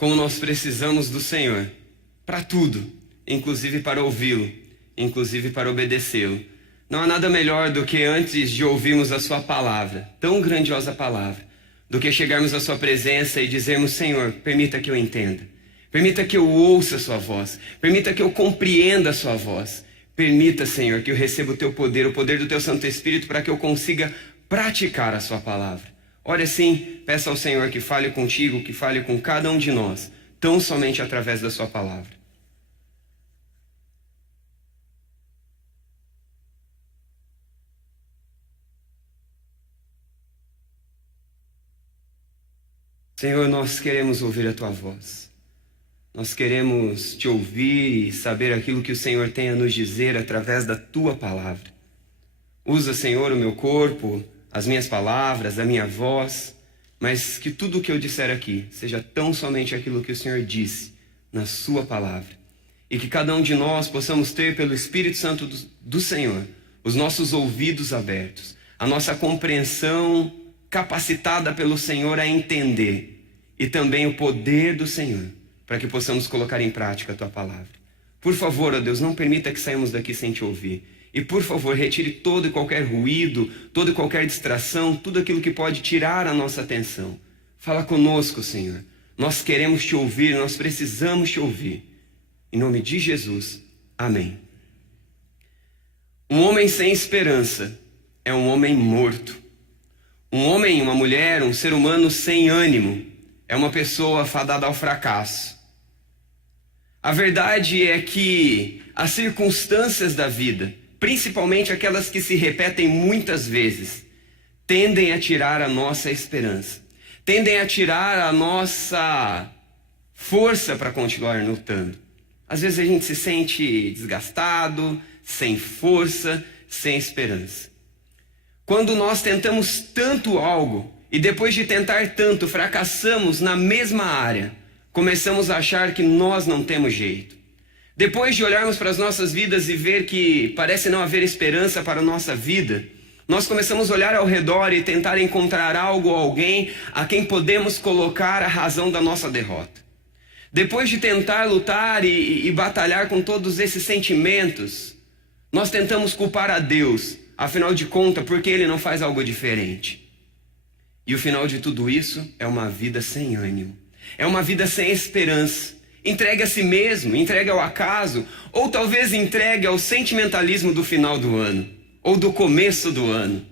como nós precisamos do Senhor para tudo, inclusive para ouvi-lo, inclusive para obedecê-lo. Não há nada melhor do que antes de ouvirmos a sua palavra, tão grandiosa palavra, do que chegarmos à sua presença e dizermos: Senhor, permita que eu entenda, permita que eu ouça a sua voz, permita que eu compreenda a sua voz, permita, Senhor, que eu receba o teu poder, o poder do teu Santo Espírito, para que eu consiga praticar a sua palavra. Ore assim, peça ao Senhor que fale contigo, que fale com cada um de nós, tão somente através da sua palavra. Senhor, nós queremos ouvir a tua voz. Nós queremos te ouvir e saber aquilo que o Senhor tem a nos dizer através da tua palavra. Usa, Senhor, o meu corpo, as minhas palavras, a minha voz, mas que tudo o que eu disser aqui seja tão somente aquilo que o Senhor disse na sua palavra. E que cada um de nós possamos ter, pelo Espírito Santo do Senhor, os nossos ouvidos abertos, a nossa compreensão capacitada pelo Senhor a entender, e também o poder do Senhor, para que possamos colocar em prática a tua palavra. Por favor, ó Deus, não permita que saímos daqui sem te ouvir. E por favor, retire todo e qualquer ruído, toda e qualquer distração, tudo aquilo que pode tirar a nossa atenção. Fala conosco, Senhor. Nós queremos te ouvir, nós precisamos te ouvir. Em nome de Jesus, amém. Um homem sem esperança é um homem morto. Um homem, uma mulher, um ser humano sem ânimo é uma pessoa fadada ao fracasso. A verdade é que as circunstâncias da vida, principalmente aquelas que se repetem muitas vezes, tendem a tirar a nossa esperança, tendem a tirar a nossa força para continuar lutando. Às vezes a gente se sente desgastado, sem força, sem esperança. Quando nós tentamos tanto algo e depois de tentar tanto fracassamos na mesma área, começamos a achar que nós não temos jeito. Depois de olharmos para as nossas vidas e ver que parece não haver esperança para a nossa vida, nós começamos a olhar ao redor e tentar encontrar algo ou alguém a quem podemos colocar a razão da nossa derrota. Depois de tentar lutar e batalhar com todos esses sentimentos, nós tentamos culpar a Deus, afinal de contas, porque Ele não faz algo diferente. E o final de tudo isso é uma vida sem ânimo, é uma vida sem esperança. Entregue a si mesmo, entregue ao acaso, ou talvez entregue ao sentimentalismo do final do ano, ou do começo do ano.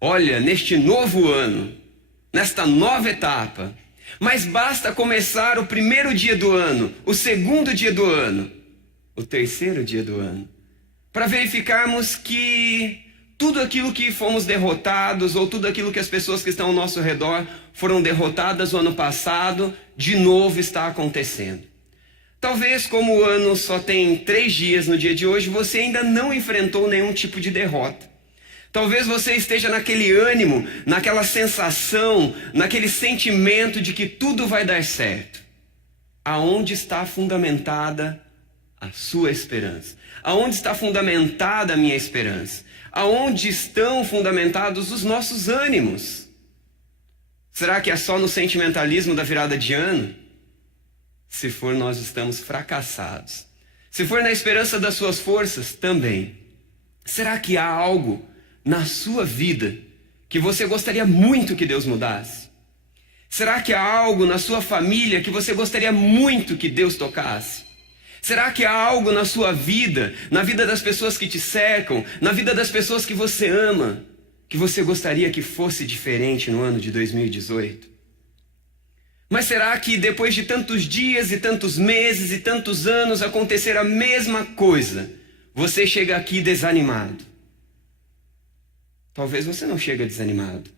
Olha, neste novo ano, nesta nova etapa, mas basta começar o primeiro dia do ano, o segundo dia do ano, o terceiro dia do ano, para verificarmos que tudo aquilo que fomos derrotados, ou tudo aquilo que as pessoas que estão ao nosso redor foram derrotadas o ano passado, de novo está acontecendo. Talvez, como o ano só tem 3 dias no dia de hoje, você ainda não enfrentou nenhum tipo de derrota. Talvez você esteja naquele ânimo, naquela sensação, naquele sentimento de que tudo vai dar certo. Aonde está fundamentada a sua esperança? Aonde está fundamentada a minha esperança? Aonde estão fundamentados os nossos ânimos? Será que é só no sentimentalismo da virada de ano? Se for, nós estamos fracassados. Se for na esperança das suas forças, também. Será que há algo na sua vida que você gostaria muito que Deus mudasse? Será que há algo na sua família que você gostaria muito que Deus tocasse? Será que há algo na sua vida, na vida das pessoas que te cercam, na vida das pessoas que você ama, que você gostaria que fosse diferente no ano de 2018? Mas será que depois de tantos dias e tantos meses e tantos anos acontecer a mesma coisa, você chega aqui desanimado? Talvez você não chegue desanimado,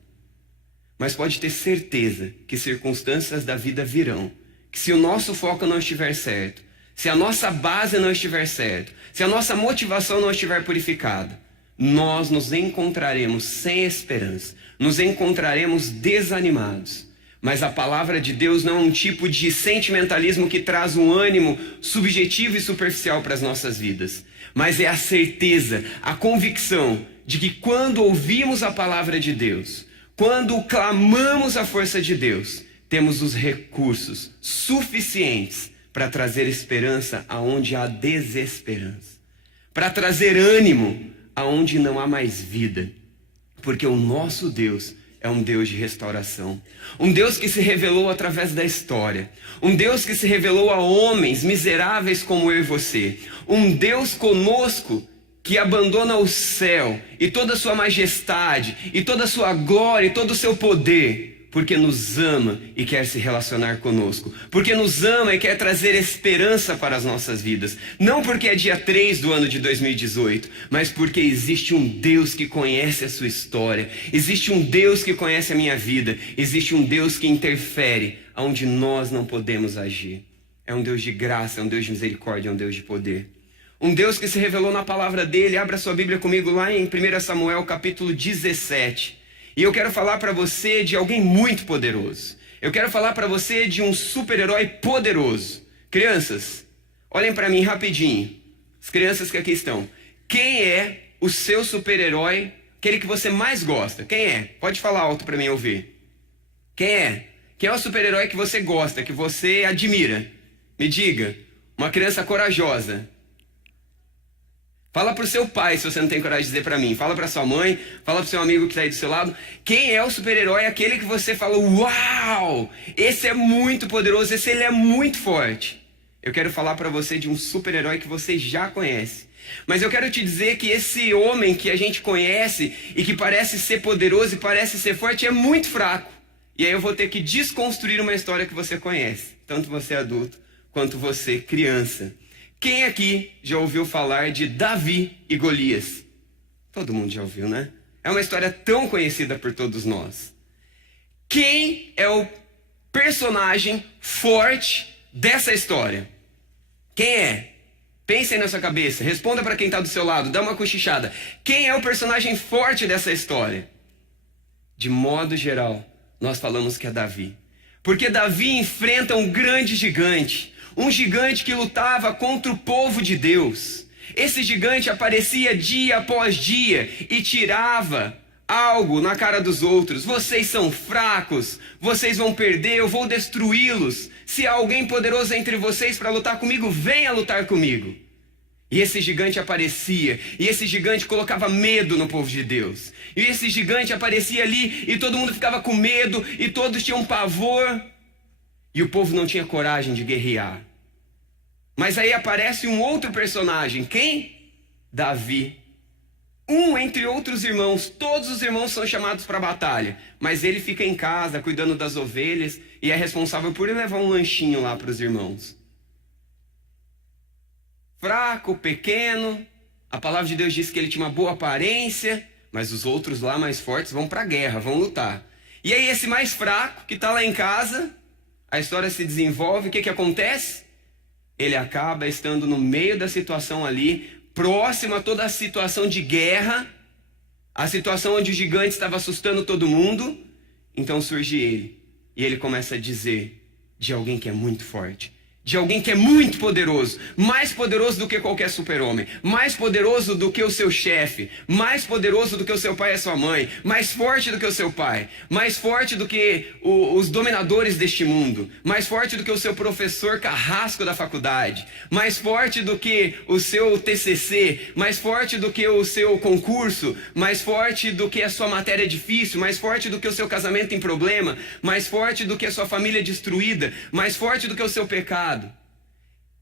mas pode ter certeza que circunstâncias da vida virão, que se o nosso foco não estiver certo, se a nossa base não estiver certa, se a nossa motivação não estiver purificada, nós nos encontraremos sem esperança, nos encontraremos desanimados. Mas a palavra de Deus não é um tipo de sentimentalismo que traz um ânimo subjetivo e superficial para as nossas vidas, mas é a certeza, a convicção de que quando ouvimos a palavra de Deus, quando clamamos a força de Deus, temos os recursos suficientes para trazer esperança aonde há desesperança, para trazer ânimo aonde não há mais vida, porque o nosso Deus é um Deus de restauração, um Deus que se revelou através da história, um Deus que se revelou a homens miseráveis como eu e você, um Deus conosco que abandona o céu e toda a sua majestade e toda a sua glória e todo o seu poder, porque nos ama e quer se relacionar conosco, porque nos ama e quer trazer esperança para as nossas vidas, não porque é dia 3 do ano de 2018, mas porque existe um Deus que conhece a sua história, existe um Deus que conhece a minha vida, existe um Deus que interfere onde nós não podemos agir. É um Deus de graça, é um Deus de misericórdia, é um Deus de poder. Um Deus que se revelou na palavra dele. Abra sua Bíblia comigo lá em 1 Samuel capítulo 17. E eu quero falar para você de alguém muito poderoso. Eu quero falar para você de um super-herói poderoso. Crianças, olhem para mim rapidinho. As crianças que aqui estão. Quem é o seu super-herói, aquele que você mais gosta? Quem é? Pode falar alto para mim ouvir. Quem é? Quem é o super-herói que você gosta, que você admira? Me diga. Uma criança corajosa. Fala para o seu pai, se você não tem coragem de dizer para mim. Fala para sua mãe, fala para o seu amigo que está aí do seu lado. Quem é o super-herói? Aquele que você fala, uau, esse é muito poderoso, ele é muito forte. Eu quero falar para você de um super-herói que você já conhece. Mas eu quero te dizer que esse homem que a gente conhece e que parece ser poderoso e parece ser forte é muito fraco. E aí eu vou ter que desconstruir uma história que você conhece. Tanto você adulto quanto você criança. Quem aqui já ouviu falar de Davi e Golias? Todo mundo já ouviu, né? É uma história tão conhecida por todos nós. Quem é o personagem forte dessa história? Quem é? Pensem na sua cabeça, responda para quem está do seu lado, dá uma cochichada. Quem é o personagem forte dessa história? De modo geral, nós falamos que é Davi. Porque Davi enfrenta um grande gigante. Um gigante que lutava contra o povo de Deus. Esse gigante aparecia dia após dia e tirava algo na cara dos outros. Vocês são fracos, vocês vão perder, eu vou destruí-los. Se há alguém poderoso entre vocês para lutar comigo, venha lutar comigo. E esse gigante aparecia, e esse gigante colocava medo no povo de Deus. E esse gigante aparecia ali e todo mundo ficava com medo e todos tinham pavor. E o povo não tinha coragem de guerrear. Mas aí aparece um outro personagem. Quem? Davi. Um entre outros irmãos. Todos os irmãos são chamados para a batalha. Mas ele fica em casa, cuidando das ovelhas. E é responsável por levar um lanchinho lá para os irmãos. Fraco, pequeno. A palavra de Deus diz que ele tinha uma boa aparência. Mas os outros lá mais fortes vão para a guerra, vão lutar. E aí esse mais fraco, que está lá em casa... A história se desenvolve, o que acontece? Ele acaba estando no meio da situação ali, próximo a toda a situação de guerra, a situação onde o gigante estava assustando todo mundo. Então surge ele, e ele começa a dizer de alguém que é muito forte, de alguém que é muito poderoso, mais poderoso do que qualquer super-homem, mais poderoso do que o seu chefe, mais poderoso do que o seu pai e a sua mãe, mais forte do que o seu pai, mais forte do que os dominadores deste mundo, mais forte do que o seu professor carrasco da faculdade, mais forte do que o seu TCC, mais forte do que o seu concurso, mais forte do que a sua matéria difícil, mais forte do que o seu casamento em problema, mais forte do que a sua família destruída, mais forte do que o seu pecado.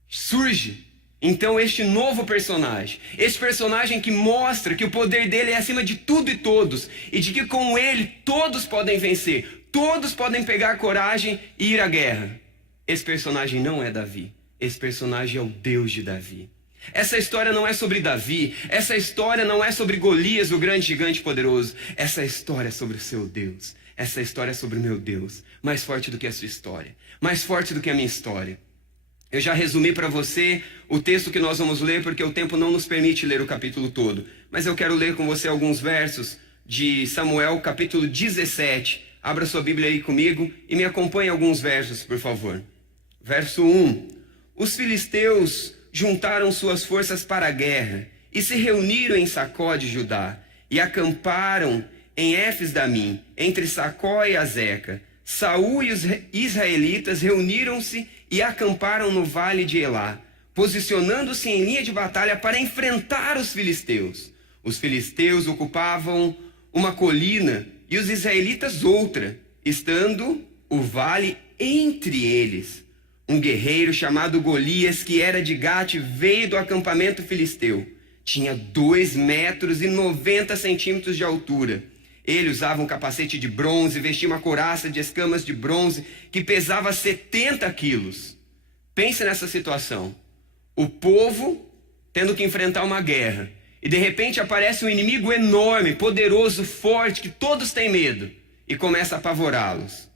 Surge então este novo personagem, esse personagem que mostra que o poder dele é acima de tudo e todos, e de que com ele todos podem vencer, todos podem pegar coragem e ir à guerra. Esse personagem não é Davi, esse personagem é o Deus de Davi. Essa história não é sobre Davi, essa história não é sobre Golias, o grande gigante poderoso, essa história é sobre o seu Deus, essa história é sobre o meu Deus, mais forte do que a sua história, mais forte do que a minha história. Eu já resumi para você o texto que nós vamos ler, porque o tempo não nos permite ler o capítulo todo. Mas eu quero ler com você alguns versos de Samuel, capítulo 17. Abra sua Bíblia aí comigo e me acompanhe alguns versos, por favor. Verso 1. Os filisteus juntaram suas forças para a guerra e se reuniram em Sacó de Judá e acamparam em Éfes-Damim, entre Sacó e Azeca. Saul e os israelitas reuniram-se e acamparam no vale de Elá, posicionando-se em linha de batalha para enfrentar os filisteus. Os filisteus ocupavam uma colina e os israelitas outra, estando o vale entre eles. Um guerreiro chamado Golias, que era de Gate, veio do acampamento filisteu. Tinha 2,90 metros de altura. Ele usava um capacete de bronze, vestia uma couraça de escamas de bronze que pesava 70 quilos. Pense nessa situação. O povo tendo que enfrentar uma guerra. E de repente aparece um inimigo enorme, poderoso, forte, que todos têm medo. E começa a apavorá-los.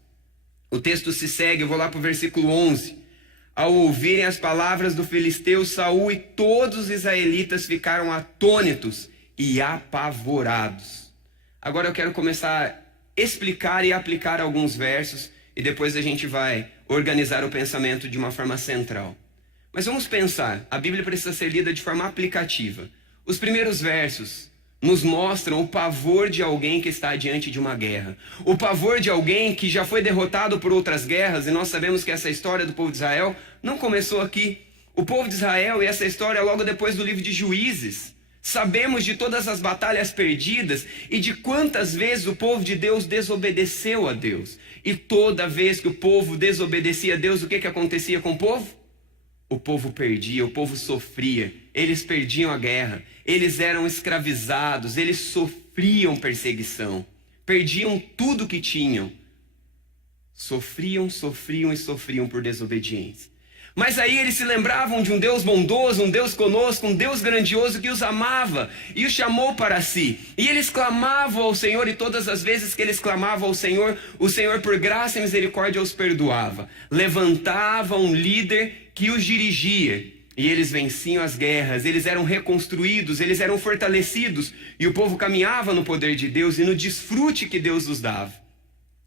O texto se segue, eu vou lá para o versículo 11. Ao ouvirem as palavras do filisteu, Saul e todos os israelitas ficaram atônitos e apavorados. Agora eu quero começar a explicar e aplicar alguns versos e depois a gente vai organizar o pensamento de uma forma central. Mas vamos pensar, a Bíblia precisa ser lida de forma aplicativa. Os primeiros versos nos mostram o pavor de alguém que está diante de uma guerra. O pavor de alguém que já foi derrotado por outras guerras, e nós sabemos que essa história do povo de Israel não começou aqui. O povo de Israel, e essa história logo depois do livro de Juízes. Sabemos de todas as batalhas perdidas e de quantas vezes o povo de Deus desobedeceu a Deus. E toda vez que o povo desobedecia a Deus, o que acontecia com o povo? O povo perdia, o povo sofria, eles perdiam a guerra, eles eram escravizados, eles sofriam perseguição, perdiam tudo que tinham. Sofriam e sofriam por desobediência. Mas aí eles se lembravam de um Deus bondoso, um Deus conosco, um Deus grandioso que os amava e os chamou para si. E eles clamavam ao Senhor, e todas as vezes que eles clamavam ao Senhor, o Senhor por graça e misericórdia os perdoava. Levantava um líder que os dirigia. E eles venciam as guerras, eles eram reconstruídos, eles eram fortalecidos. E o povo caminhava no poder de Deus e no desfrute que Deus os dava.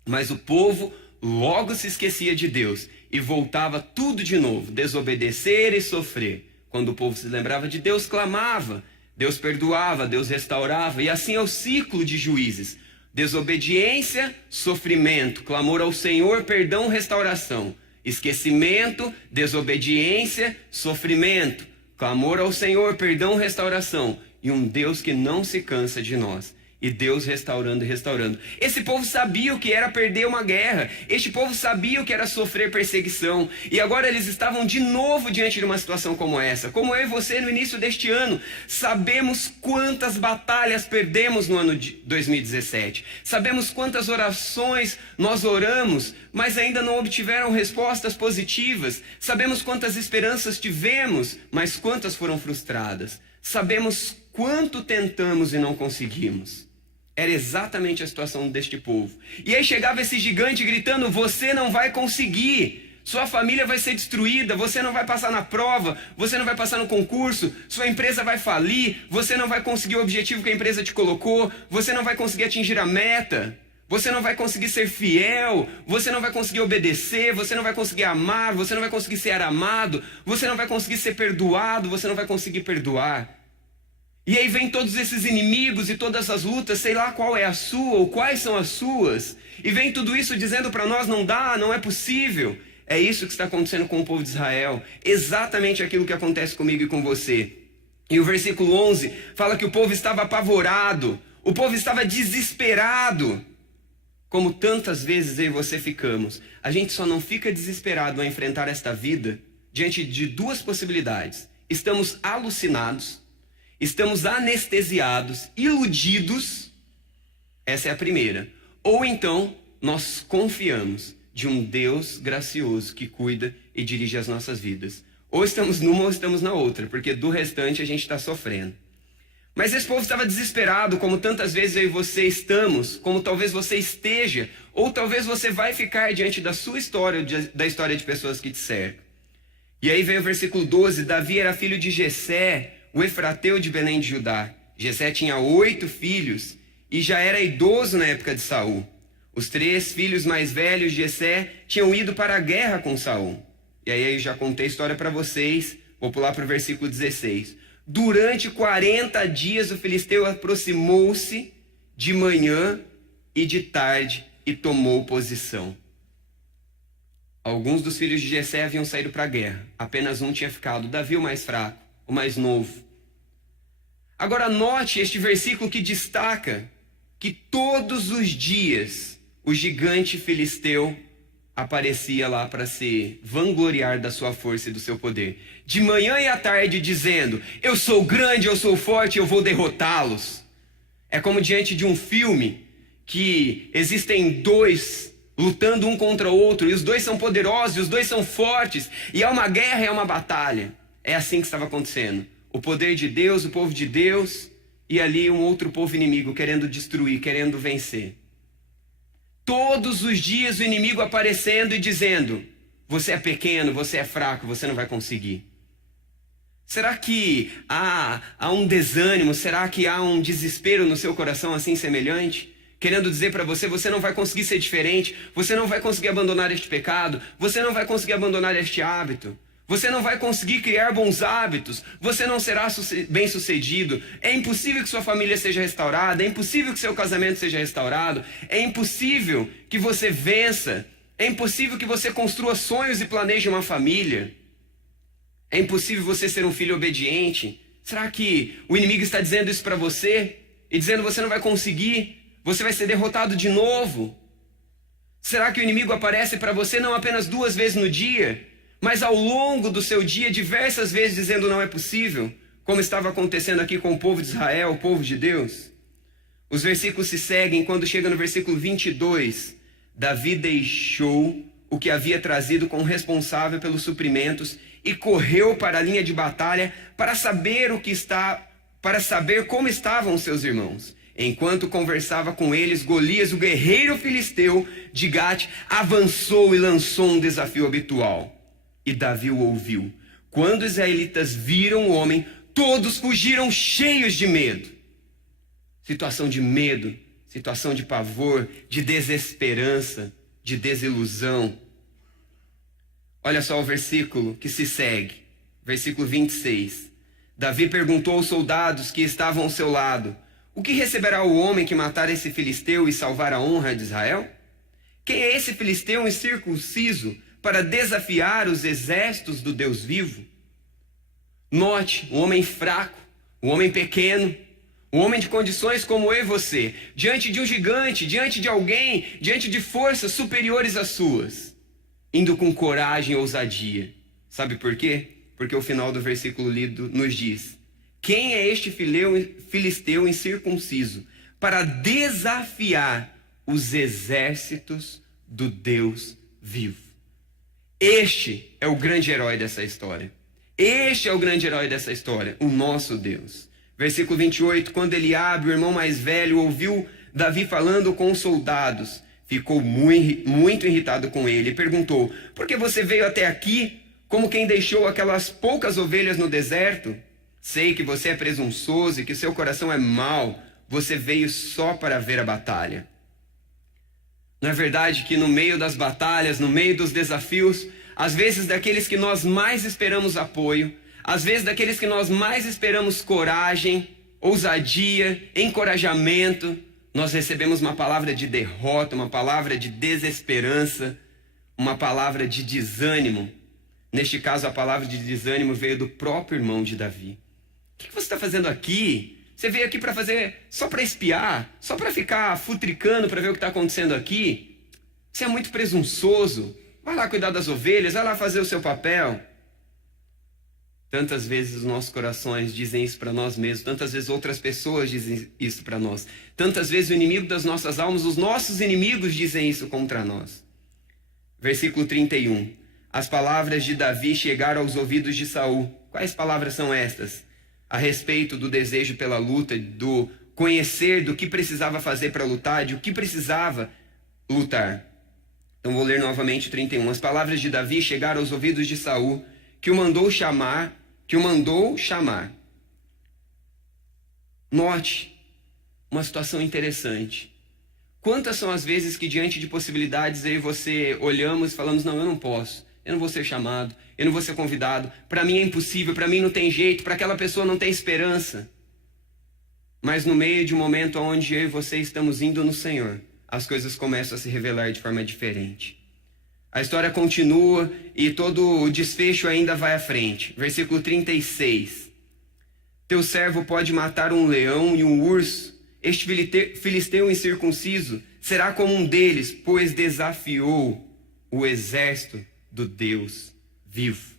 Mas o povo logo se esquecia de Deus e voltava tudo de novo, desobedecer e sofrer. Quando o povo se lembrava de Deus, clamava, Deus perdoava, Deus restaurava, e assim é o ciclo de Juízes. Desobediência, sofrimento, clamor ao Senhor, perdão, restauração. Esquecimento, desobediência, sofrimento, clamor ao Senhor, perdão, restauração. E um Deus que não se cansa de nós. E Deus restaurando e restaurando. Esse povo sabia o que era perder uma guerra. Este povo sabia o que era sofrer perseguição. E agora eles estavam de novo diante de uma situação como essa. Como eu e você no início deste ano. Sabemos quantas batalhas perdemos no ano de 2017. Sabemos quantas orações nós oramos, mas ainda não obtiveram respostas positivas. Sabemos quantas esperanças tivemos, mas quantas foram frustradas. Sabemos quanto tentamos e não conseguimos. Era exatamente a situação deste povo. E aí chegava esse gigante gritando: você não vai conseguir, sua família vai ser destruída, você não vai passar na prova, você não vai passar no concurso, sua empresa vai falir, você não vai conseguir o objetivo que a empresa te colocou, você não vai conseguir atingir a meta, você não vai conseguir ser fiel, você não vai conseguir obedecer, você não vai conseguir amar, você não vai conseguir ser amado, você não vai conseguir ser perdoado, você não vai conseguir perdoar. E aí vem todos esses inimigos e todas essas lutas, sei lá qual é a sua ou quais são as suas. E vem tudo isso dizendo para nós: não dá, não é possível. É isso que está acontecendo com o povo de Israel. Exatamente aquilo que acontece comigo e com você. E o versículo 11 fala que o povo estava apavorado. O povo estava desesperado. Como tantas vezes eu e você ficamos. A gente só não fica desesperado a enfrentar esta vida diante de duas possibilidades. Estamos alucinados. Estamos anestesiados, iludidos, essa é a primeira. Ou então, nós confiamos de um Deus gracioso que cuida e dirige as nossas vidas. Ou estamos numa ou estamos na outra, porque do restante a gente está sofrendo. Mas esse povo estava desesperado, como tantas vezes eu e você estamos, como talvez você esteja, ou talvez você vai ficar diante da sua história, da história de pessoas que te cercam. E aí vem o versículo 12, Davi era filho de Jessé, o efrateu de Belém de Judá. Jessé tinha 8 filhos e já era idoso na época de Saul. Os 3 filhos mais velhos de Jessé tinham ido para a guerra com Saul. E aí eu já contei a história para vocês, vou pular para o versículo 16. Durante 40 dias o filisteu aproximou-se de manhã e de tarde e tomou posição. Alguns dos filhos de Jessé haviam saído para a guerra. Apenas um tinha ficado, Davi, o mais fraco, o mais novo. Agora note este versículo que destaca que todos os dias o gigante filisteu aparecia lá para se vangloriar da sua força e do seu poder. De manhã e à tarde dizendo: eu sou grande, eu sou forte, eu vou derrotá-los. É como diante de um filme que existem dois lutando um contra o outro, e os dois são poderosos, e os dois são fortes, e é uma guerra, é uma batalha. É assim que estava acontecendo. O poder de Deus, o povo de Deus, e ali um outro povo inimigo querendo destruir, querendo vencer. Todos os dias o inimigo aparecendo e dizendo: você é pequeno, você é fraco, você não vai conseguir. Será que há um desânimo, será que há um desespero no seu coração assim semelhante? Querendo dizer para você, você não vai conseguir ser diferente, você não vai conseguir abandonar este pecado, você não vai conseguir abandonar este hábito, você não vai conseguir criar bons hábitos, você não será bem-sucedido, é impossível que sua família seja restaurada, é impossível que seu casamento seja restaurado, é impossível que você vença, é impossível que você construa sonhos e planeje uma família, é impossível você ser um filho obediente. Será que o inimigo está dizendo isso para você e dizendo: você não vai conseguir? Você vai ser derrotado de novo? Será que o inimigo aparece para você não apenas 2 vezes no dia, mas ao longo do seu dia diversas vezes dizendo: não é possível, como estava acontecendo aqui com o povo de Israel, o povo de Deus? Os versículos se seguem. Quando chega no versículo 22, Davi deixou o que havia trazido com o responsável pelos suprimentos e correu para a linha de batalha para saber como estavam os seus irmãos. Enquanto conversava com eles, Golias, o guerreiro filisteu de Gate, avançou e lançou um desafio habitual. E Davi o ouviu. Quando os israelitas viram o homem, todos fugiram cheios de medo. Situação de medo, situação de pavor, de desesperança, de desilusão. Olha só o versículo que se segue, versículo 26. Davi perguntou aos soldados que estavam ao seu lado: o que receberá o homem que matar esse filisteu e salvar a honra de Israel? Quem é esse filisteu incircunciso para desafiar os exércitos do Deus vivo? Note, um homem fraco, um homem pequeno, um homem de condições como eu e você, diante de um gigante, diante de alguém, diante de forças superiores às suas, indo com coragem e ousadia. Sabe por quê? Porque o final do versículo lido nos diz: quem é este filisteu incircunciso para desafiar os exércitos do Deus vivo? Este é o grande herói dessa história. Este é o grande herói dessa história, o nosso Deus. Versículo 28, quando Eliabe, o irmão mais velho, ouviu Davi falando com os soldados, ficou muito irritado com ele e perguntou: por que você veio até aqui como quem deixou aquelas poucas ovelhas no deserto? Sei que você é presunçoso e que seu coração é mau. Você veio só para ver a batalha. Não é verdade que no meio das batalhas, no meio dos desafios, às vezes daqueles que nós mais esperamos apoio, às vezes daqueles que nós mais esperamos coragem, ousadia, encorajamento, nós recebemos uma palavra de derrota, uma palavra de desesperança, uma palavra de desânimo. Neste caso, a palavra de desânimo veio do próprio irmão de Davi. O que você está fazendo aqui? Você veio aqui para fazer, só para espiar, só para ficar futricando para ver o que está acontecendo aqui? Você é muito presunçoso. Vai lá cuidar das ovelhas, vai lá fazer o seu papel. Tantas vezes os nossos corações dizem isso para nós mesmos, tantas vezes outras pessoas dizem isso para nós. Tantas vezes o inimigo das nossas almas, os nossos inimigos dizem isso contra nós. Versículo 31. As palavras de Davi chegaram aos ouvidos de Saul. Quais palavras são estas? A respeito do desejo pela luta, do conhecer do que precisava fazer para lutar, de o que precisava lutar. Então vou ler novamente o 31. As palavras de Davi chegaram aos ouvidos de Saul, que o mandou chamar. Note uma situação interessante. Quantas são as vezes que diante de possibilidades eu e você olhamos e falamos: não, eu não posso, eu não vou ser chamado, eu não vou ser convidado, para mim é impossível, para mim não tem jeito, para aquela pessoa não tem esperança. Mas no meio de um momento onde eu e você estamos indo no Senhor, as coisas começam a se revelar de forma diferente. A história continua e todo o desfecho ainda vai à frente. Versículo 36. Teu servo pode matar um leão e um urso. Este filisteu incircunciso será como um deles, pois desafiou o exército do Deus vivo.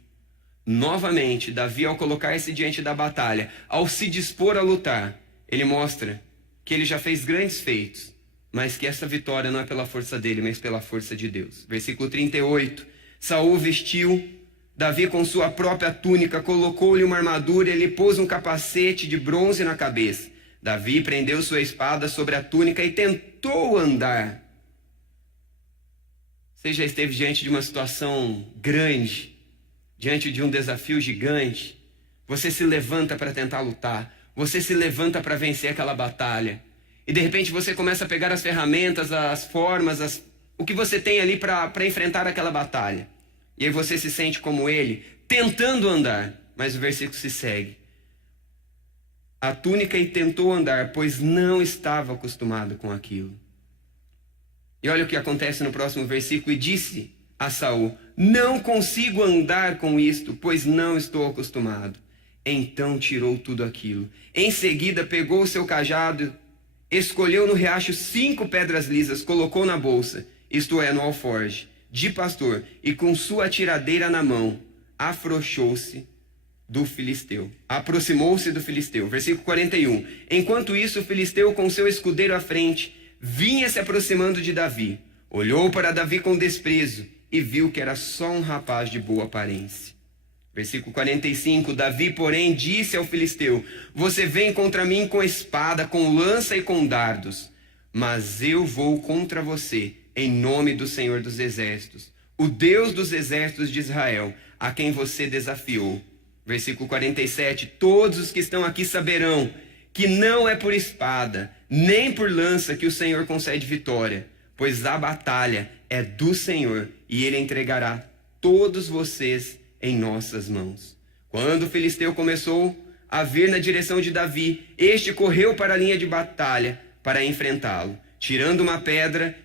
Novamente, Davi, ao colocar-se diante da batalha, ao se dispor a lutar, ele mostra que ele já fez grandes feitos, mas que essa vitória não é pela força dele, mas pela força de Deus. Versículo 38. Saul vestiu Davi com sua própria túnica, colocou-lhe uma armadura e lhe pôs um capacete de bronze na cabeça. Davi prendeu sua espada sobre a túnica e tentou andar. Você já esteve diante de uma situação grande, diante de um desafio gigante. Você se levanta para tentar lutar. Você se levanta para vencer aquela batalha. E de repente você começa a pegar as ferramentas, as formas, o que você tem ali para enfrentar aquela batalha. E aí você se sente como ele, tentando andar. Mas o versículo se segue. A túnica e tentou andar, pois não estava acostumado com aquilo. E olha o que acontece no próximo versículo. E disse a Saul: não consigo andar com isto, pois não estou acostumado. Então tirou tudo aquilo. Em seguida pegou o seu cajado, escolheu no riacho 5 pedras lisas, colocou na bolsa, isto é, no alforje, de pastor, e com sua tiradeira na mão, aproximou-se do filisteu. Versículo 41. Enquanto isso, o filisteu, com seu escudeiro à frente, vinha se aproximando de Davi. Olhou para Davi com desprezo e viu que era só um rapaz de boa aparência. Versículo 45. Davi, porém, disse ao filisteu: você vem contra mim com espada, com lança e com dardos, mas eu vou contra você em nome do Senhor dos Exércitos, o Deus dos exércitos de Israel, a quem você desafiou. Versículo 47. Todos os que estão aqui saberão que não é por espada, nem por lança que o Senhor concede vitória, pois a batalha é do Senhor, e ele entregará todos vocês em nossas mãos. Quando o filisteu começou a vir na direção de Davi, este correu para a linha de batalha para enfrentá-lo. Tirando uma pedra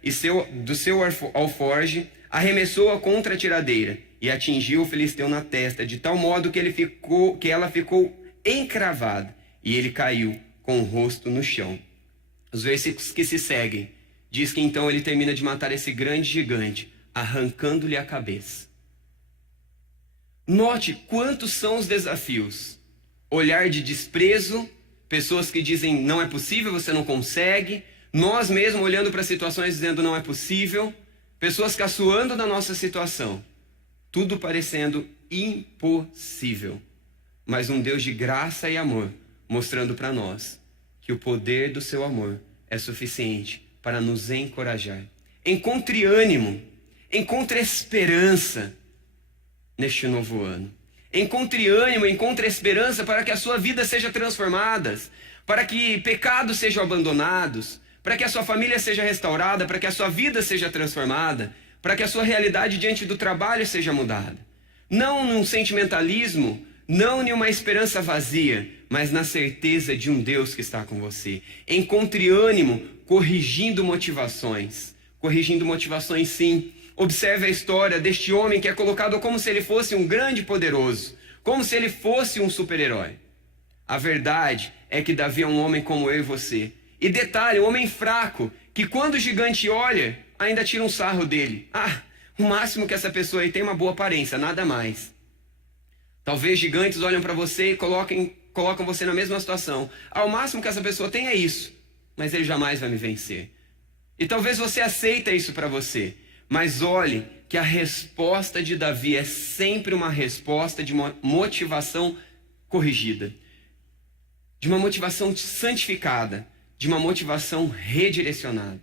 do seu alforje, arremessou-a contra a tiradeira e atingiu o filisteu na testa, de tal modo que ela ficou encravada, e ele caiu com o rosto no chão. Os versículos que se seguem diz que então ele termina de matar esse grande gigante, arrancando-lhe a cabeça. Note quantos são os desafios. Olhar de desprezo, pessoas que dizem não é possível, você não consegue. Nós mesmos olhando para situações dizendo não é possível. Pessoas caçoando da nossa situação. Tudo parecendo impossível. Mas um Deus de graça e amor mostrando para nós que o poder do seu amor é suficiente para nos encorajar. Encontre ânimo, encontre esperança neste novo ano. Encontre ânimo, encontre esperança para que a sua vida seja transformada, para que pecados sejam abandonados, para que a sua família seja restaurada, para que a sua vida seja transformada, para que a sua realidade diante do trabalho seja mudada. Não num sentimentalismo, não em uma esperança vazia, mas na certeza de um Deus que está com você. Encontre ânimo corrigindo motivações. Corrigindo motivações, sim. Observe a história deste homem que é colocado como se ele fosse um grande poderoso, como se ele fosse um super-herói. A verdade é que Davi é um homem como eu e você. E detalhe, um homem fraco, que quando o gigante olha, ainda tira um sarro dele. O máximo que essa pessoa aí tem é uma boa aparência, nada mais. Talvez gigantes olham para você e colocam você na mesma situação. O máximo que essa pessoa tem é isso, mas ele jamais vai me vencer. E talvez você aceita isso para você. Mas olhe que a resposta de Davi é sempre uma resposta de uma motivação corrigida, de uma motivação santificada, de uma motivação redirecionada.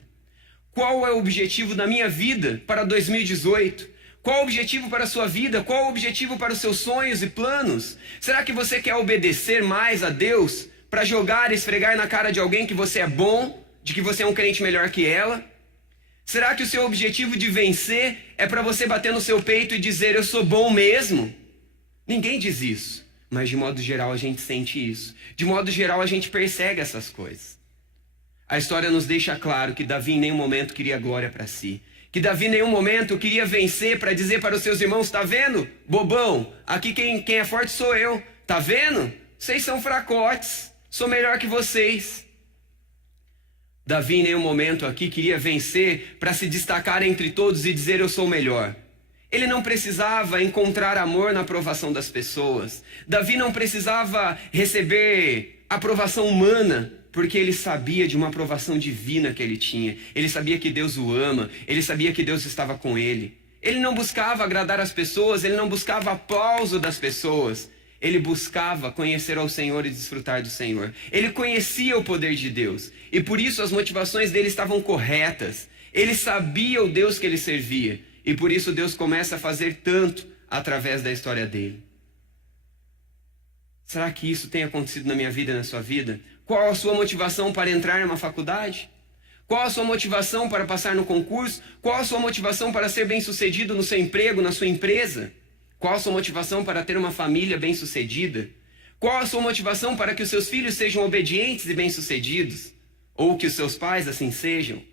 Qual é o objetivo da minha vida para 2018? Qual o objetivo para a sua vida? Qual o objetivo para os seus sonhos e planos? Será que você quer obedecer mais a Deus para jogar e esfregar na cara de alguém que você é bom, de que você é um crente melhor que ela? Será que o seu objetivo de vencer é para você bater no seu peito e dizer eu sou bom mesmo? Ninguém diz isso, mas de modo geral a gente sente isso. De modo geral a gente persegue essas coisas. A história nos deixa claro que Davi em nenhum momento queria glória para si, Que Davi em nenhum momento queria vencer para dizer para os seus irmãos: tá vendo, bobão, aqui quem é forte sou eu, tá vendo? Vocês são fracotes, sou melhor que vocês. Davi em nenhum momento aqui queria vencer para se destacar entre todos e dizer: eu sou o melhor. Ele não precisava encontrar amor na aprovação das pessoas. Davi não precisava receber aprovação humana, porque ele sabia de uma aprovação divina que ele tinha. Ele sabia que Deus o ama, ele sabia que Deus estava com ele. Ele não buscava agradar as pessoas, ele não buscava aplauso das pessoas. Ele buscava conhecer ao Senhor e desfrutar do Senhor. Ele conhecia o poder de Deus, e por isso as motivações dele estavam corretas. Ele sabia o Deus que ele servia, e por isso Deus começa a fazer tanto através da história dele. Será que isso tem acontecido na minha vida e na sua vida? Qual a sua motivação para entrar em uma faculdade? Qual a sua motivação para passar no concurso? Qual a sua motivação para ser bem-sucedido no seu emprego, na sua empresa? Qual a sua motivação para ter uma família bem-sucedida? Qual a sua motivação para que os seus filhos sejam obedientes e bem-sucedidos? Ou que os seus pais assim sejam?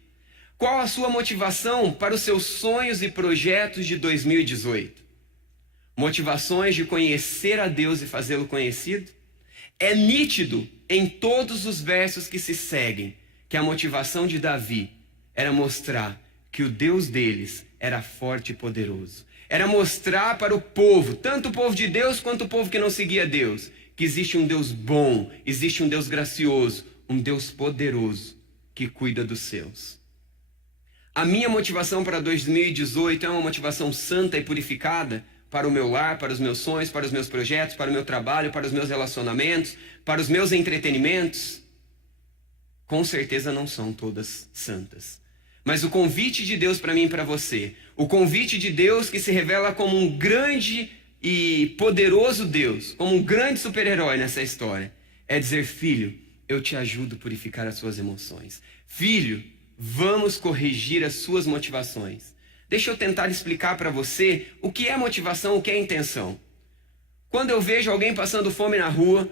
Qual a sua motivação para os seus sonhos e projetos de 2018? Motivações de conhecer a Deus e fazê-lo conhecido? É nítido em todos os versos que se seguem que a motivação de Davi era mostrar que o Deus deles era forte e poderoso. Era mostrar para o povo, tanto o povo de Deus quanto o povo que não seguia Deus, que existe um Deus bom, existe um Deus gracioso, um Deus poderoso que cuida dos seus. A minha motivação para 2018 é uma motivação santa e purificada para o meu lar, para os meus sonhos, para os meus projetos, para o meu trabalho, para os meus relacionamentos, para os meus entretenimentos. Com certeza não são todas santas. Mas o convite de Deus para mim e para você, o convite de Deus que se revela como um grande e poderoso Deus, como um grande super-herói nessa história, é dizer: filho, eu te ajudo a purificar as suas emoções. Filho, vamos corrigir as suas motivações. Deixa eu tentar explicar para você o que é motivação, o que é intenção. Quando eu vejo alguém passando fome na rua,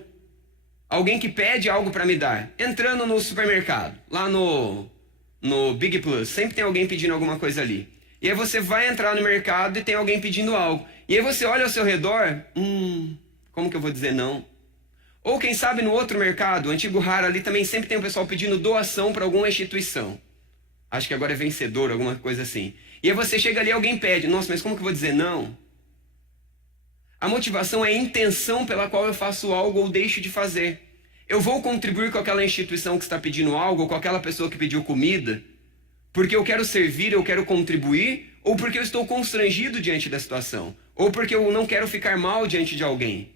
alguém que pede algo para me dar, entrando no supermercado, lá no Big Plus, sempre tem alguém pedindo alguma coisa ali. E aí você vai entrar no mercado e tem alguém pedindo algo. E aí você olha ao seu redor, como que eu vou dizer não? Ou quem sabe no outro mercado, o antigo Rara ali, também sempre tem o pessoal pedindo doação para alguma instituição. Acho que agora é vencedor, alguma coisa assim. E aí você chega ali e alguém pede, nossa, mas como que eu vou dizer não? A motivação é a intenção pela qual eu faço algo ou deixo de fazer. Eu vou contribuir com aquela instituição que está pedindo algo, ou com aquela pessoa que pediu comida, porque eu quero servir, eu quero contribuir, ou porque eu estou constrangido diante da situação, ou porque eu não quero ficar mal diante de alguém,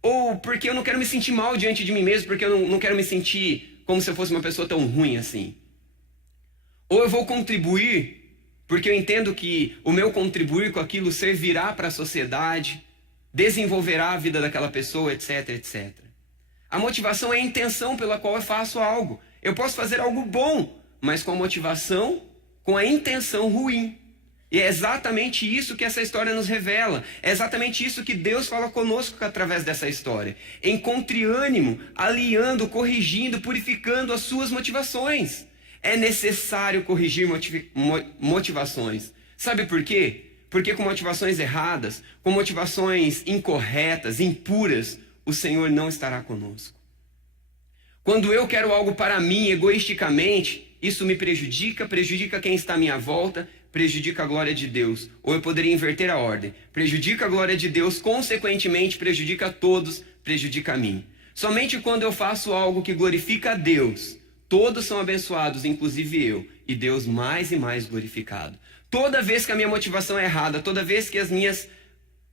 ou porque eu não quero me sentir mal diante de mim mesmo, porque eu não quero me sentir como se eu fosse uma pessoa tão ruim assim. Ou eu vou contribuir porque eu entendo que o meu contribuir com aquilo servirá para a sociedade, desenvolverá a vida daquela pessoa, etc, etc. A motivação é a intenção pela qual eu faço algo. Eu posso fazer algo bom, mas com a motivação, com a intenção ruim. E é exatamente isso que essa história nos revela. É exatamente isso que Deus fala conosco através dessa história. Encontre ânimo, alinhando, corrigindo, purificando as suas motivações. É necessário corrigir motivações. Sabe por quê? Porque com motivações erradas, com motivações incorretas, impuras, o Senhor não estará conosco. Quando eu quero algo para mim, egoisticamente, isso me prejudica quem está à minha volta, prejudica a glória de Deus. Ou eu poderia inverter a ordem. Prejudica a glória de Deus, consequentemente prejudica a todos, prejudica a mim. Somente quando eu faço algo que glorifica a Deus, todos são abençoados, inclusive eu, e Deus mais e mais glorificado. Toda vez que a minha motivação é errada, toda vez que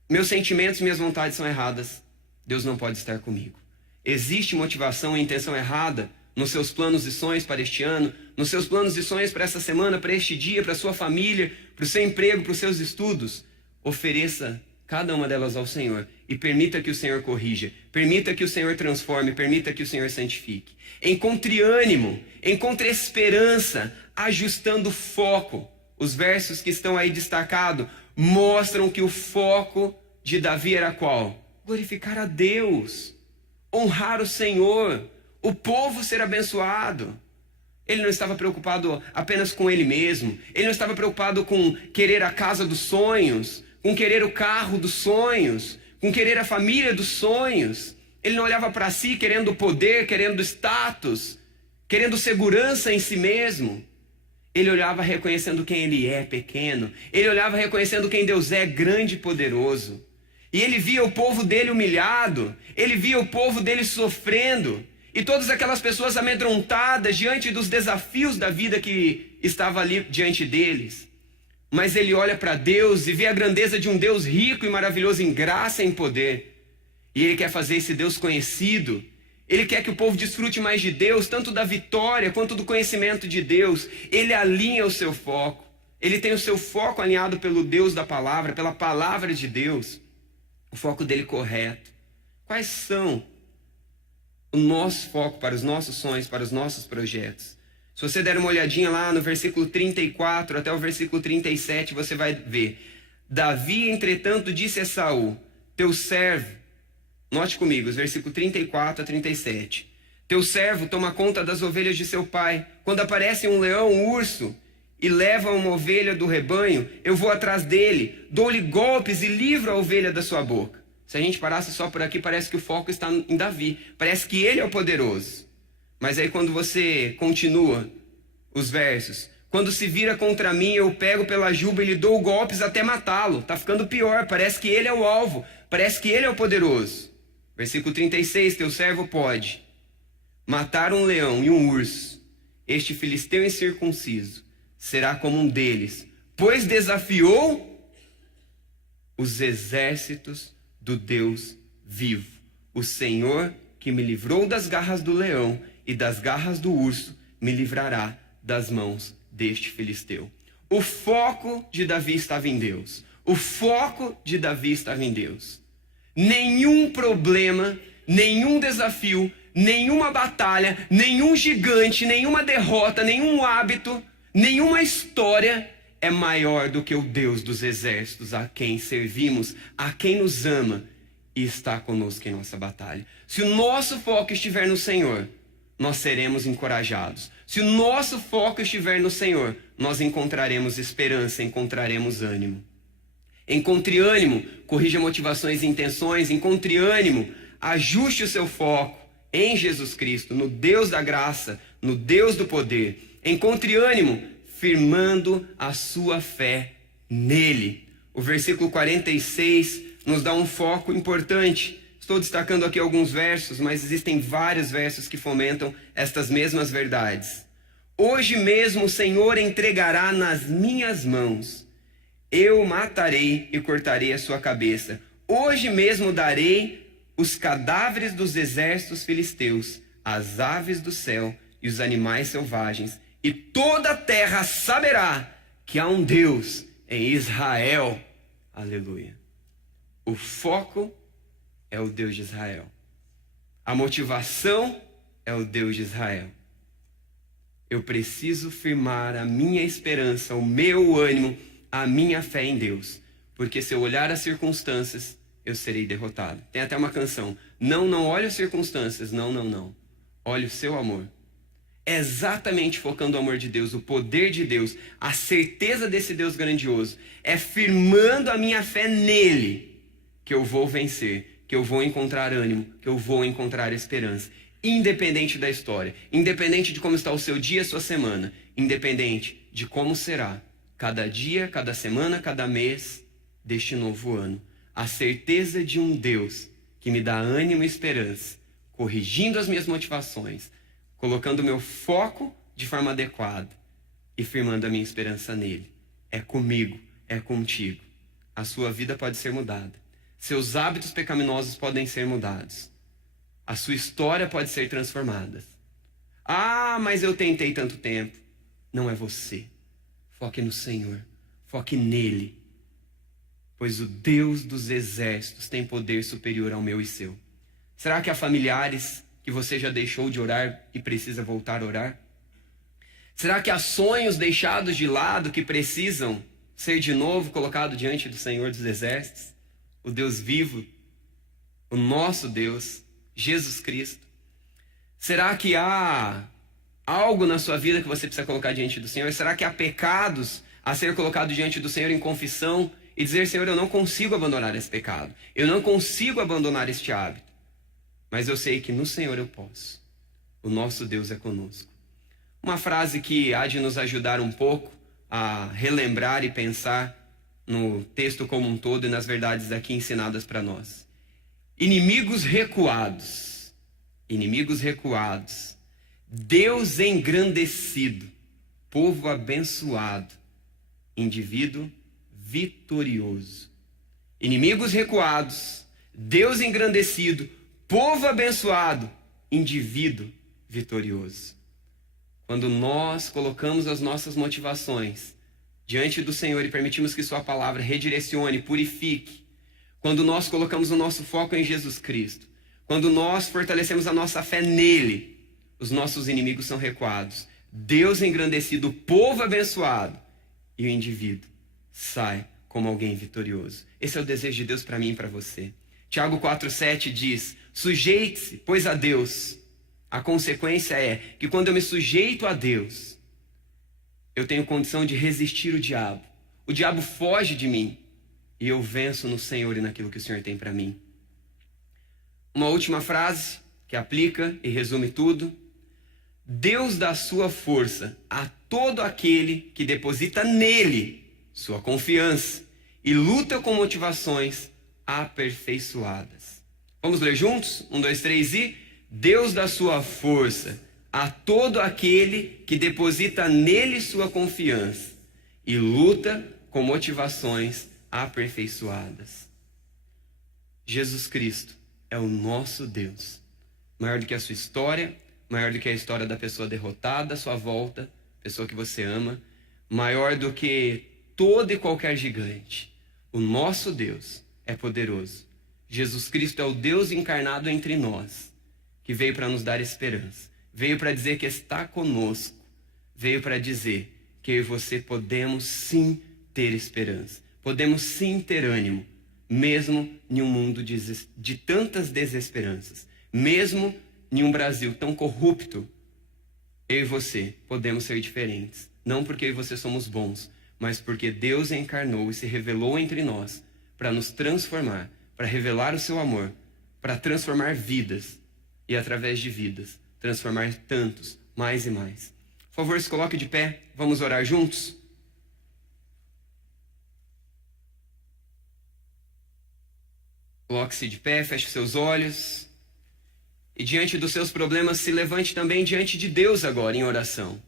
meus sentimentos, minhas vontades são erradas, Deus não pode estar comigo. Existe motivação e intenção errada nos seus planos e sonhos para este ano, nos seus planos e sonhos para essa semana, para este dia, para a sua família, para o seu emprego, para os seus estudos. Ofereça cada uma delas ao Senhor e permita que o Senhor corrija, permita que o Senhor transforme, permita que o Senhor santifique. Encontre ânimo, encontre esperança, ajustando o foco. Os versos que estão aí destacados mostram que o foco de Davi era qual? Glorificar a Deus, honrar o Senhor, o povo ser abençoado. Ele não estava preocupado apenas com ele mesmo. Ele não estava preocupado com querer a casa dos sonhos, com querer o carro dos sonhos, com querer a família dos sonhos. Ele não olhava para si querendo poder, querendo status, querendo segurança em si mesmo. Ele olhava reconhecendo quem ele é, pequeno. Ele olhava reconhecendo quem Deus é, grande e poderoso. E ele via o povo dele humilhado. Ele via o povo dele sofrendo. E todas aquelas pessoas amedrontadas diante dos desafios da vida que estava ali diante deles. Mas ele olha para Deus e vê a grandeza de um Deus rico e maravilhoso em graça e em poder. E ele quer fazer esse Deus conhecido. Ele quer que o povo desfrute mais de Deus, tanto da vitória quanto do conhecimento de Deus. Ele alinha o seu foco. Ele tem o seu foco alinhado pelo Deus da palavra, pela palavra de Deus. O foco dele correto. Quais são o nosso foco para os nossos sonhos, para os nossos projetos? Se você der uma olhadinha lá no versículo 34 até o versículo 37, você vai ver. Davi, entretanto, disse a Saul, teu servo, note comigo, os versículos 34 a 37. Teu servo toma conta das ovelhas de seu pai. Quando aparece um leão, um urso, e leva uma ovelha do rebanho, eu vou atrás dele, dou-lhe golpes e livro a ovelha da sua boca. Se a gente parasse só por aqui, parece que o foco está em Davi. Parece que ele é o poderoso. Mas aí quando você continua os versos, quando se vira contra mim, eu pego pela juba e lhe dou golpes até matá-lo. Está ficando pior, parece que ele é o alvo, parece que ele é o poderoso. Versículo 36, teu servo pode matar um leão e um urso. Este filisteu incircunciso será como um deles, pois desafiou os exércitos do Deus vivo. O Senhor que me livrou das garras do leão e das garras do urso, me livrará das mãos deste filisteu. O foco de Davi estava em Deus. O foco de Davi estava em Deus. Nenhum problema, nenhum desafio, nenhuma batalha, nenhum gigante, nenhuma derrota, nenhum hábito, nenhuma história é maior do que o Deus dos exércitos, a quem servimos, a quem nos ama e está conosco em nossa batalha. Se o nosso foco estiver no Senhor, nós seremos encorajados. Se o nosso foco estiver no Senhor, nós encontraremos esperança, encontraremos ânimo. Encontre ânimo, corrija motivações e intenções. Encontre ânimo, ajuste o seu foco em Jesus Cristo, no Deus da graça, no Deus do poder. Encontre ânimo, firmando a sua fé nele. O versículo 46 nos dá um foco importante. Estou destacando aqui alguns versos, mas existem vários versos que fomentam estas mesmas verdades. Hoje mesmo o Senhor entregará nas minhas mãos. Eu matarei e cortarei a sua cabeça. Hoje mesmo darei os cadáveres dos exércitos filisteus, as aves do céu e os animais selvagens. E toda a terra saberá que há um Deus em Israel. Aleluia. O foco é o Deus de Israel. A motivação é o Deus de Israel. Eu preciso firmar a minha esperança, o meu ânimo, a minha fé em Deus. Porque se eu olhar as circunstâncias, eu serei derrotado. Tem até uma canção. Não olhe as circunstâncias. Não. Olhe o seu amor. É exatamente focando o amor de Deus, o poder de Deus, a certeza desse Deus grandioso. É firmando a minha fé nele que eu vou vencer, que eu vou encontrar ânimo, que eu vou encontrar esperança. Independente da história, independente de como está o seu dia, a sua semana, independente de como será cada dia, cada semana, cada mês deste novo ano. A certeza de um Deus que me dá ânimo e esperança, corrigindo as minhas motivações, colocando o meu foco de forma adequada e firmando a minha esperança nele. É comigo, é contigo. A sua vida pode ser mudada. Seus hábitos pecaminosos podem ser mudados. A sua história pode ser transformada. Ah, mas eu tentei tanto tempo. Não é você. Foque no Senhor. Foque nele. Pois o Deus dos exércitos tem poder superior ao meu e seu. Será que há familiares que você já deixou de orar e precisa voltar a orar? Será que há sonhos deixados de lado que precisam ser de novo colocados diante do Senhor dos exércitos? O Deus vivo, o nosso Deus, Jesus Cristo. Será que há algo na sua vida que você precisa colocar diante do Senhor? Será que há pecados a ser colocado diante do Senhor em confissão e dizer: Senhor, eu não consigo abandonar esse pecado, eu não consigo abandonar este hábito, mas eu sei que no Senhor eu posso. O nosso Deus é conosco. Uma frase que há de nos ajudar um pouco a relembrar e pensar no texto como um todo e nas verdades aqui ensinadas para nós. Inimigos recuados, Deus engrandecido, povo abençoado, indivíduo vitorioso. Inimigos recuados, Deus engrandecido, povo abençoado, indivíduo vitorioso. Quando nós colocamos as nossas motivações diante do Senhor e permitimos que sua palavra redirecione, purifique, quando nós colocamos o nosso foco em Jesus Cristo, quando nós fortalecemos a nossa fé nele, os nossos inimigos são recuados. Deus engrandecido, o povo abençoado, e o indivíduo sai como alguém vitorioso. Esse é o desejo de Deus para mim e para você. Tiago 4,7 diz: sujeite-se, pois, a Deus. A consequência é que quando eu me sujeito a Deus, eu tenho condição de resistir o diabo. O diabo foge de mim e eu venço no Senhor e naquilo que o Senhor tem para mim. Uma última frase que aplica e resume tudo: Deus dá sua força a todo aquele que deposita nele sua confiança e luta com motivações aperfeiçoadas. Vamos ler juntos? 1, 2, 3 e... Deus dá sua força a todo aquele que deposita nele sua confiança e luta com motivações aperfeiçoadas. Jesus Cristo é o nosso Deus, maior do que a sua história, maior do que a história da pessoa derrotada à sua volta, pessoa que você ama, maior do que todo e qualquer gigante. O nosso Deus é poderoso. Jesus Cristo é o Deus encarnado entre nós, que veio para nos dar esperança, veio para dizer que está conosco, veio para dizer que eu e você podemos sim ter esperança, podemos sim ter ânimo, mesmo em um mundo de tantas desesperanças, mesmo em um Brasil tão corrupto. Eu e você podemos ser diferentes, não porque eu e você somos bons, mas porque Deus encarnou e se revelou entre nós para nos transformar, para revelar o seu amor, para transformar vidas e, através de vidas, transformar tantos, mais e mais. Por favor, se coloque de pé, vamos orar juntos? Coloque-se de pé, feche seus olhos e, diante dos seus problemas, se levante também diante de Deus agora em oração.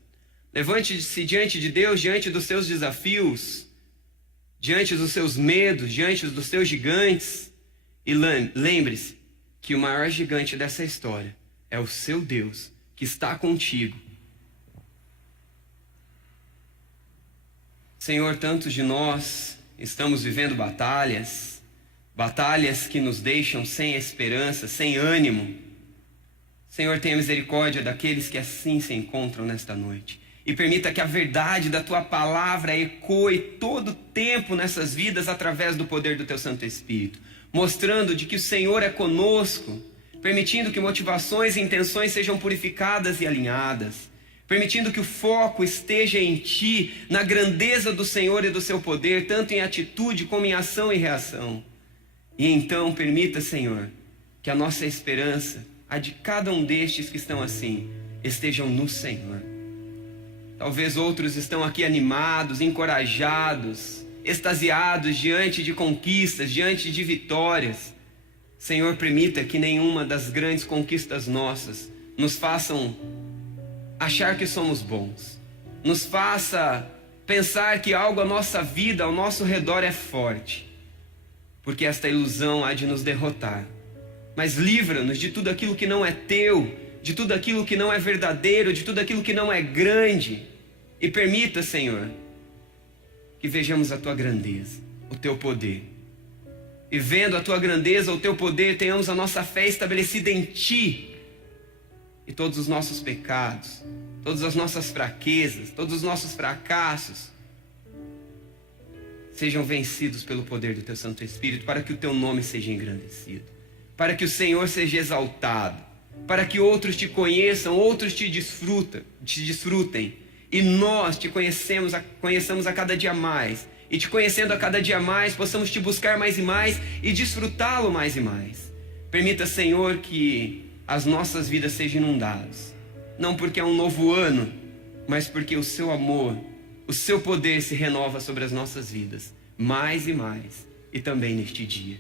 Levante-se diante de Deus, diante dos seus desafios, diante dos seus medos, diante dos seus gigantes, e lembre-se que o maior gigante dessa história é o seu Deus, que está contigo. Senhor, tantos de nós estamos vivendo batalhas que nos deixam sem esperança, sem ânimo. Senhor, tenha misericórdia daqueles que assim se encontram nesta noite. E permita que a verdade da Tua palavra ecoe todo o tempo nessas vidas através do poder do Teu Santo Espírito, mostrando de que o Senhor é conosco, permitindo que motivações e intenções sejam purificadas e alinhadas, permitindo que o foco esteja em Ti, na grandeza do Senhor e do Seu poder, tanto em atitude como em ação e reação. E então permita, Senhor, que a nossa esperança, a de cada um destes que estão assim, estejam no Senhor. Talvez outros estão aqui animados, encorajados, extasiados diante de conquistas, diante de vitórias. Senhor, permita que nenhuma das grandes conquistas nossas nos façam achar que somos bons, nos faça pensar que algo à nossa vida, ao nosso redor é forte, porque esta ilusão há de nos derrotar. Mas livra-nos de tudo aquilo que não é Teu, de tudo aquilo que não é verdadeiro, de tudo aquilo que não é grande, e permita, Senhor, que vejamos a Tua grandeza, o Teu poder. E vendo a Tua grandeza, o Teu poder, tenhamos a nossa fé estabelecida em Ti. E todos os nossos pecados, todas as nossas fraquezas, todos os nossos fracassos, sejam vencidos pelo poder do Teu Santo Espírito, para que o Teu nome seja engrandecido, para que o Senhor seja exaltado, para que outros te conheçam, outros te desfrutem, e nós te conheçamos a cada dia mais, e te conhecendo a cada dia mais, possamos te buscar mais e mais, e desfrutá-lo mais e mais. Permita, Senhor, que as nossas vidas sejam inundadas, não porque é um novo ano, mas porque o seu amor, o seu poder se renova sobre as nossas vidas, mais e mais, e também neste dia.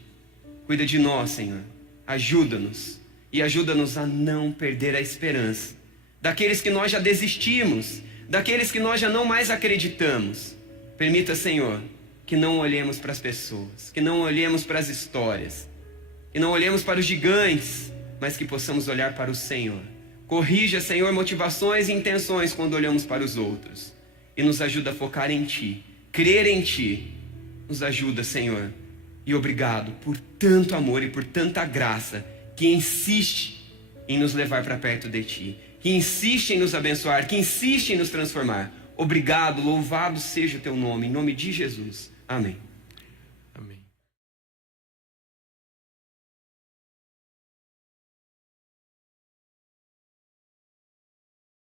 Cuida de nós, Senhor, ajuda-nos, e ajuda-nos a não perder a esperança, daqueles que nós já desistimos, daqueles que nós já não mais acreditamos. Permita, Senhor, que não olhemos para as pessoas, que não olhemos para as histórias, que não olhemos para os gigantes, mas que possamos olhar para o Senhor. Corrija, Senhor, motivações e intenções quando olhamos para os outros, e nos ajuda a focar em Ti, crer em Ti. Nos ajuda, Senhor, e obrigado por tanto amor e por tanta graça que insiste em nos levar para perto de Ti, que insiste em nos abençoar, que insiste em nos transformar. Obrigado, louvado seja o Teu nome, em nome de Jesus. Amém.